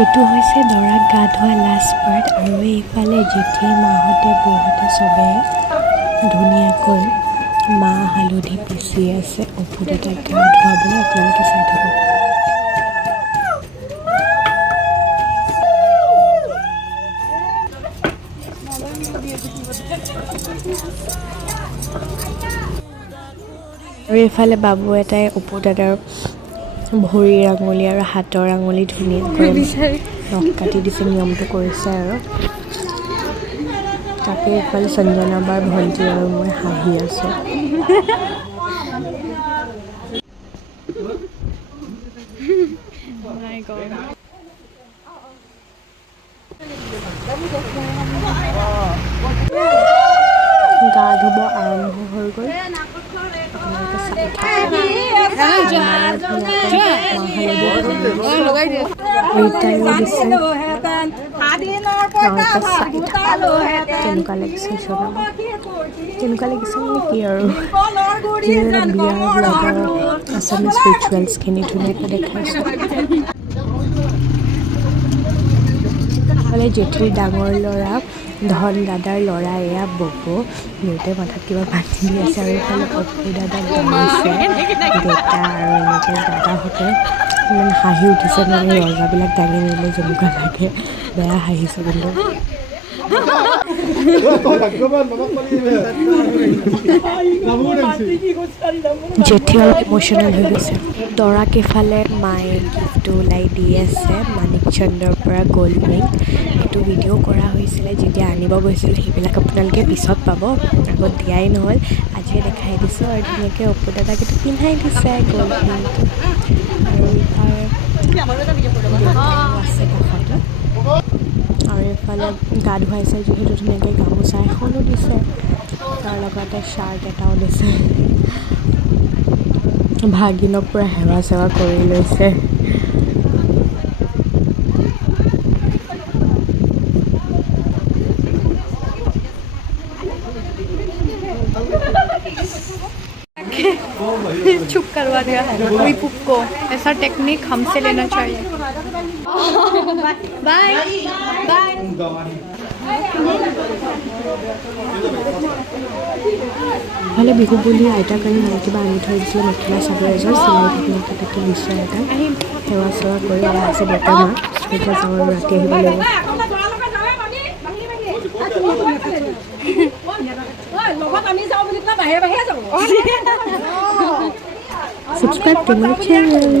এইটো হৈছে দৰাক গা ধোৱা লাষ্ট পাৰ্ট আৰু এইফালে জেঠী মাহঁতে বৌহঁতে চবে ধুনীয়াকৈ মাহ হালধি পিচি আছে অপু দাদাক গা ধুৱাবলৈ। আপোনালোকে চাই থাকক। আৰু এইফালে বাবু এটাই অপু দাদাৰ ভৰিৰ আঙুলি আৰু হাতৰ আঙুলি ধুনীয়াকৈ নখ কাটি দিছে, নিয়মটো কৰিছে আৰু তাকে এইফালে সঞ্জনা বাৰ ভণ্টি আৰু মই হাঁহি আছোঁ। গা ধুব আৰম্ভ হৈ গ'ল। কেনেকুৱা লাগিছে জনাব। কেনেকুৱা লাগিছে মানে কি আৰু বিয়াৰ লগৰ আছামিজ ৰিচুৱেলছখিনি ধুনীয়াকৈ দেখাইছোঁ। জেঠীৰ ডাঙৰ ল'ৰা ধন দাদাৰ ল'ৰা এয়া ববো, দেউতাই মাথাত কিবা বান্ধি দি আছে আৰু এইফালে অপু দাদাক ধৰিছে দেউতা আৰু এনেকৈ দাদাহঁতে। ইমান হাঁহি উঠিছে মানে ৰজাবিলাক দাঙি নিলে যেনেকুৱা লাগে, বেয়া হাঁহিছোঁ কিন্তু। জেঠী অলপ ইম'চনেল হৈ গৈছে। দৰাক এইফালে মায়ে গিফ্টটো ওলাই দি আছে মানিক চন্দ্ৰৰ পৰা গ'ল্ড ৰিং। এইটো ভিডিঅ' কৰা হৈছিলে যেতিয়া আনিব গৈছিলে, সেইবিলাক আপোনালোকে পিছত পাব, আগত দিয়াই নহ'ল, আজিয়ে দেখাই দিছোঁ। আৰু ধুনীয়াকৈ অপু দাদাক এইটো পিন্ধাই দিছে গ'ল্ড ৰিংটো। আৰু ইফালে আছে কাষতে আৰু এইফালে গা ধুৱাইছে যিহেতু ধুনীয়াকৈ গামোচা এখনো দিছে, তাৰ লগতে শ্বাৰ্ট এটাও দিছে। ভাগিনক পূৰা সেৱা চেৱা কৰি লৈছে। चुप करवा दिया है कोई पुप को, ऐसा टेक्निक हमसे लेना चाहिए। Bye bye. ভালে বিহু বুলি আইতাৰ কাৰণে মই কিবা আনি থৈ দিছিলোঁ, মেখেলা চাদৰ এযোৰ চিলাই ধুনীয়াকৈ কাটি দিছোঁ। এটা সেৱা চেৱা কৰি আছে দেউতা মা। এতিয়া যাওঁ আৰু ৰাতি আহিব লাগিব। Subscribe to my channel.